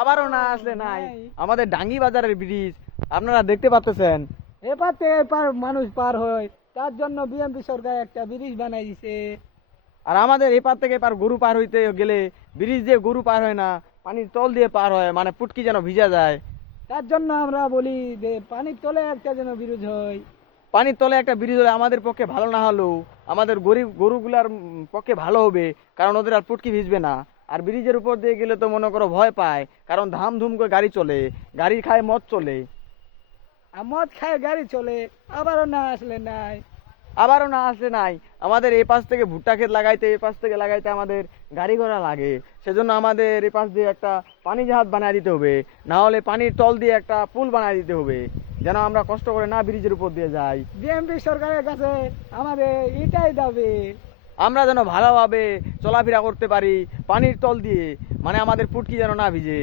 আবারও না আসলে নাই। আমাদের ডাঙ্গি বাজারের ব্রিজ আপনারা দেখতে পাচ্ছেন, এপার থেকে এপার মানুষ পার হয়, তার জন্য বিএমপি সরকার একটা ব্রিজ বানাই দিছে। আর আমাদের এপার থেকে এপার গরু পার হইতে গেলে ব্রিজ দিয়ে গরু পার হয় না, পানির তল দিয়ে পার হয়, মানে পুটকি যেন ভিজা যায়। তার জন্য আমরা বলি যে পানির তলে একটা যেন ব্রিজ হয়। পানির তলে একটা ব্রিজ হলে আমাদের পক্ষে ভালো না হলেও আমাদের গরিব গরুগুলার পক্ষে ভালো হবে, কারণ ওদের আর পুটকি ভিজবে না। আর ব্রিজের উপর দিয়ে গেলে তো মনে করো ভয় পায়, কারণ ধাম ধুম করে গাড়ি চলে, গাড়ি খায় মদ চলে। আর মদ খায় গাড়ি চলে, আবারও না আসলে নাই। আবারও না আসলে নাই। আমাদের এই পাশ থেকে ভুট্টা ক্ষেত লাগাইতে, এই পাশ থেকে লাগাইতে আমাদের গাড়ি ঘোড়া লাগে। সেজন্য আমাদের এই পাশ দিয়ে একটা পানি জাহাজ বানিয়ে দিতে হবে, না হলে পানির তল দিয়ে একটা পুল বানিয়ে দিতে হবে, যেন আমরা কষ্ট করে না ব্রিজের উপর দিয়ে যাই। বিএমপি সরকারের কাছে আমাদের এটাই দাবি। আমরা যেন ভালোভাবে চলাফেরা করতে পারি পানির তল দিয়ে, মানে আমাদের পুটকি যেন না ভিজে।